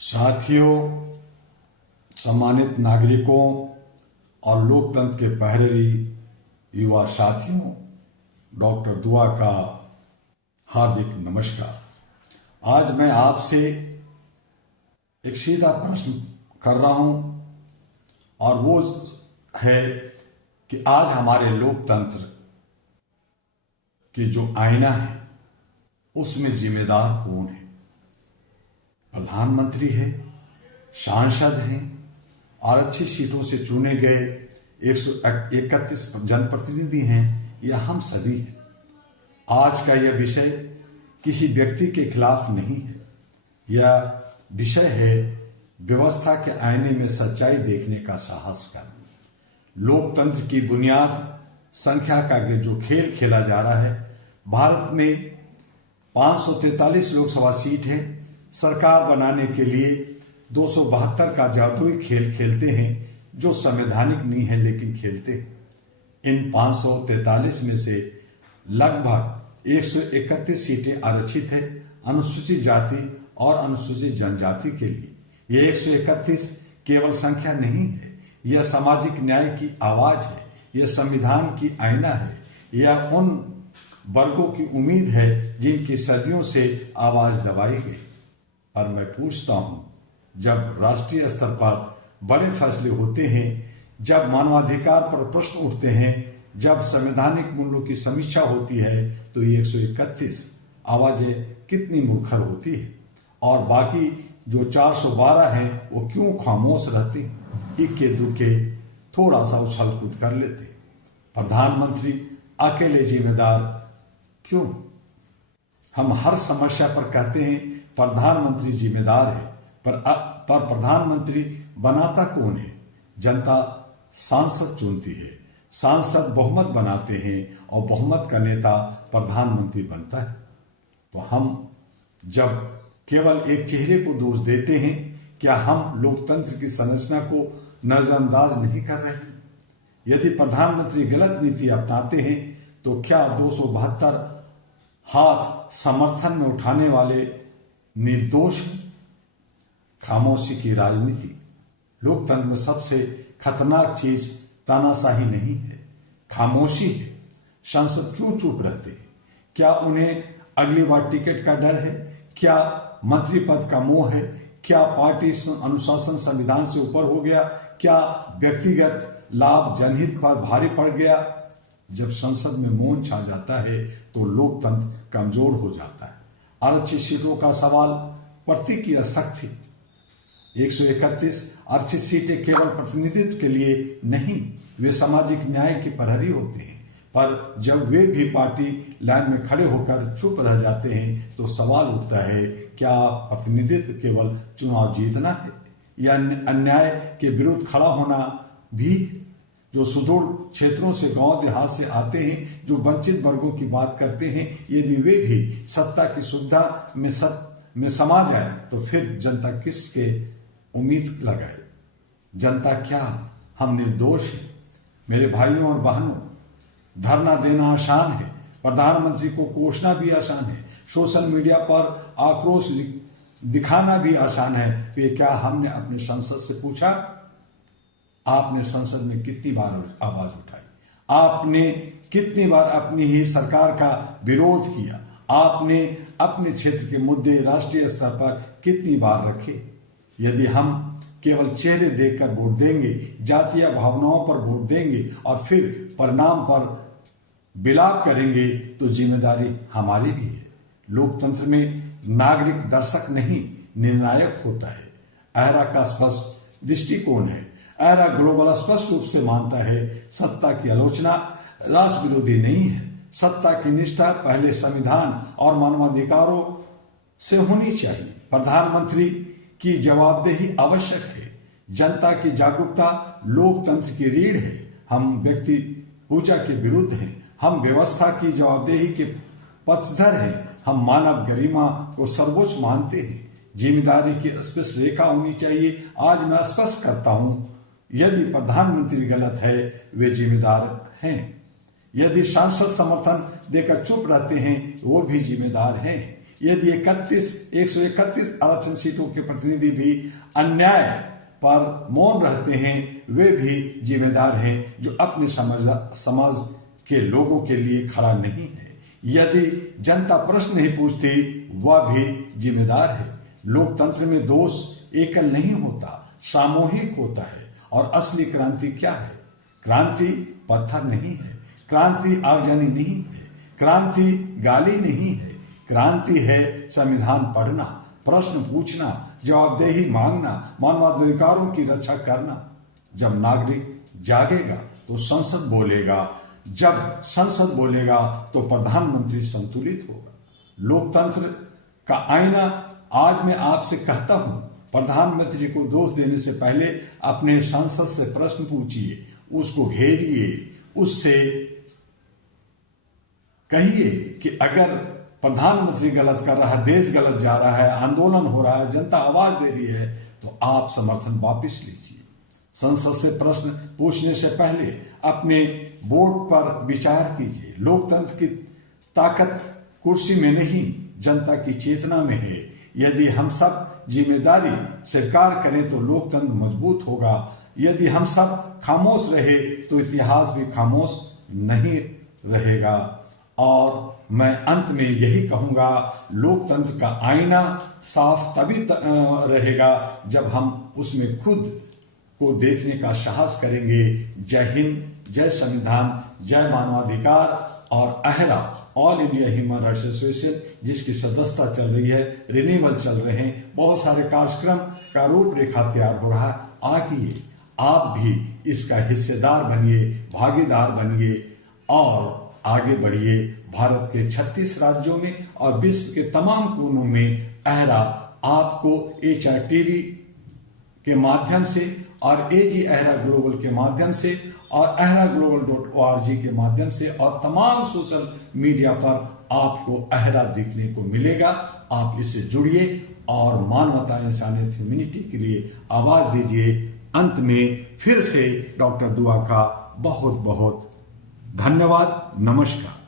साथियों, सम्मानित नागरिकों और लोकतंत्र के पहरेरी युवा साथियों, डॉक्टर दुआ का हार्दिक नमस्कार। आज मैं आपसे एक सीधा प्रश्न कर रहा हूं और वो है कि आज हमारे लोकतंत्र की जो आईना है उसमें जिम्मेदार कौन है? प्रधानमंत्री है, सांसद हैं और अच्छी सीटों से चुने गए 131 जनप्रतिनिधि हैं, यह हम सभी हैं। आज का यह विषय किसी व्यक्ति के खिलाफ नहीं है, यह विषय है व्यवस्था के आईने में सच्चाई देखने का साहस करना। लोकतंत्र की बुनियाद संख्या का जो खेल खेला जा रहा है। भारत में 543 लोकसभा सीट है। सरकार बनाने के लिए 272 का जादुई खेल खेलते हैं जो संवैधानिक नहीं है लेकिन खेलते हैं। इन 543 में से लगभग 131 सीटें आरक्षित है अनुसूचित जाति और अनुसूचित जनजाति के लिए। यह 131 केवल संख्या नहीं है, यह सामाजिक न्याय की आवाज है, यह संविधान की आईना है, यह उन वर्गों की उम्मीद है जिनकी सदियों से आवाज दबाई गई। और मैं पूछता हूं, जब राष्ट्रीय स्तर पर बड़े फैसले होते हैं, जब मानवाधिकार पर प्रश्न उठते हैं, जब संवैधानिक मूल्यों की समीक्षा होती है, तो ये 131 आवाजें कितनी मुखर होती है और बाकी जो 412 हैं वो क्यों खामोश रहती हैं, इक्के दुक्के थोड़ा सा उछल कूद कर लेते। प्रधानमंत्री अकेले जिम्मेदार क्यों? हम हर समस्या पर कहते हैं प्रधानमंत्री जिम्मेदार है, पर प्रधानमंत्री बनाता कौन है? जनता सांसद चुनती है, सांसद बहुमत बनाते हैं और बहुमत का नेता प्रधानमंत्री बनता है। तो हम जब केवल एक चेहरे को दोष देते हैं, क्या हम लोकतंत्र की संरचना को नजरअंदाज नहीं कर रहे हैं? यदि प्रधानमंत्री गलत नीति अपनाते हैं तो क्या 272 हाथ समर्थन में उठाने वाले निर्दोष हैं? खामोशी की राजनीति। लोकतंत्र में सबसे खतरनाक चीज तानाशाही नहीं है, खामोशी है। सांसद क्यों चुप रहते हैं? क्या उन्हें अगली बार टिकट का डर है? क्या मंत्री पद का मोह है? क्या पार्टी अनुशासन संविधान से ऊपर हो गया? क्या व्यक्तिगत लाभ जनहित पर भारी पड़ गया? जब संसद में मौन छा जाता है तो लोकतंत्र कमजोर हो जाता है। आरक्षित सीटों का सवाल प्रतीक या शक्ति। 131 आरक्षित सीटें केवल प्रतिनिधित्व के लिए नहीं, वे सामाजिक न्याय की प्रहरी होते हैं। पर जब वे भी पार्टी लाइन में खड़े होकर चुप रह जाते हैं तो सवाल उठता है, क्या प्रतिनिधित्व केवल चुनाव जीतना है या अन्याय के विरुद्ध खड़ा होना भी? जो सुदूर क्षेत्रों से, गांव देहात से आते हैं, जो वंचित वर्गों की बात करते हैं, यदि वे भी सत्ता की सुविधा में समा जाए तो फिर जनता किसके उम्मीद लगाए? जनता क्या हम निर्दोष हैं? मेरे भाइयों और बहनों, धरना देना आसान है, प्रधानमंत्री को कोसना भी आसान है, सोशल मीडिया पर आक्रोश दिखाना भी आसान है। फिर क्या हमने अपने संसद से पूछा? आपने संसद में कितनी बार आवाज उठाई? आपने कितनी बार अपनी ही सरकार का विरोध किया? आपने अपने क्षेत्र के मुद्दे राष्ट्रीय स्तर पर कितनी बार रखे? यदि हम केवल चेहरे देखकर वोट देंगे, जातीय भावनाओं पर वोट देंगे और फिर परिणाम पर विलाप करेंगे तो जिम्मेदारी हमारी भी है। लोकतंत्र में नागरिक दर्शक नहीं, निर्णायक होता है। एरा का स्पष्ट दृष्टिकोण है। एरा ग्लोबल स्पष्ट रूप से मानता है सत्ता की आलोचना राष्ट्र विरोधी नहीं है। सत्ता की निष्ठा पहले संविधान और मानवाधिकारों से होनी चाहिए। प्रधानमंत्री की जवाबदेही आवश्यक है। जनता की जागरूकता लोकतंत्र की रीढ़ है। हम व्यक्ति पूजा के विरुद्ध हैं, हम व्यवस्था की जवाबदेही के पक्षधर हैं। हम मानव गरिमा को सर्वोच्च मानते हैं। जिम्मेदारी की स्पष्ट रेखा होनी चाहिए। आज मैं स्पष्ट करता हूं, यदि प्रधानमंत्री गलत है वे जिम्मेदार हैं। यदि सांसद समर्थन देकर चुप रहते हैं वो भी जिम्मेदार हैं। यदि 131 आरक्षण सीटों के प्रतिनिधि भी अन्याय पर मौन रहते हैं, वे भी जिम्मेदार हैं जो अपने समाज के लोगों के लिए खड़ा नहीं है। यदि जनता प्रश्न नहीं पूछती, वह भी जिम्मेदार है। लोकतंत्र में दोष एकल नहीं होता, सामूहिक होता है। और असली क्रांति क्या है? क्रांति पत्थर नहीं है, क्रांति आगजनी नहीं है, क्रांति गाली नहीं है, क्रांति है संविधान पढ़ना, प्रश्न पूछना, जवाबदेही मांगना, मानवाधिकारों की रक्षा करना। जब नागरिक जागेगा तो संसद बोलेगा, जब संसद बोलेगा तो प्रधानमंत्री संतुलित होगा। लोकतंत्र का आईना आज मैं आपसे कहता हूं, प्रधानमंत्री को दोष देने से पहले अपने संसद से प्रश्न पूछिए, उसको घेरिए, उससे कहिए कि अगर प्रधानमंत्री गलत कर रहा है, देश गलत जा रहा है, आंदोलन हो रहा है, जनता आवाज दे रही है, तो आप समर्थन वापस लीजिए। संसद से प्रश्न पूछने से पहले अपने वोट पर विचार कीजिए। लोकतंत्र की ताकत कुर्सी में नहीं, जनता की चेतना में है। यदि हम सब जिम्मेदारी स्वीकार करें तो लोकतंत्र मजबूत होगा। यदि हम सब खामोश रहे तो इतिहास भी खामोश नहीं रहेगा। और मैं अंत में यही कहूंगा, लोकतंत्र का आईना साफ तभी रहेगा जब हम उसमें खुद को देखने का साहस करेंगे। जय हिंद, जय संविधान, जय मानवाधिकार। और अहरा All India Human Rights Association, जिसकी सदस्यता चल रही है, रिन्यूअल चल रहे हैं, बहुत सारे कार्यक्रम का रूपरेखा तैयार हो रहा है। आइए आप भी इसका हिस्सेदार बनिए, भागीदार बनिए और आगे बढ़िए। भारत के 36 राज्यों में और विश्व के तमाम कोनों में अहरा आपको HRTV के माध्यम से और AG अहरा ग्लोबल के माध्यम से और ahraglobal.org के माध्यम से और तमाम सोशल मीडिया पर आपको अहरा देखने को मिलेगा। आप इससे जुड़िए और मानवता, इंसानियत, ह्यूमैनिटी के लिए आवाज दीजिए। अंत में फिर से डॉक्टर दुआ का बहुत बहुत धन्यवाद। नमस्कार।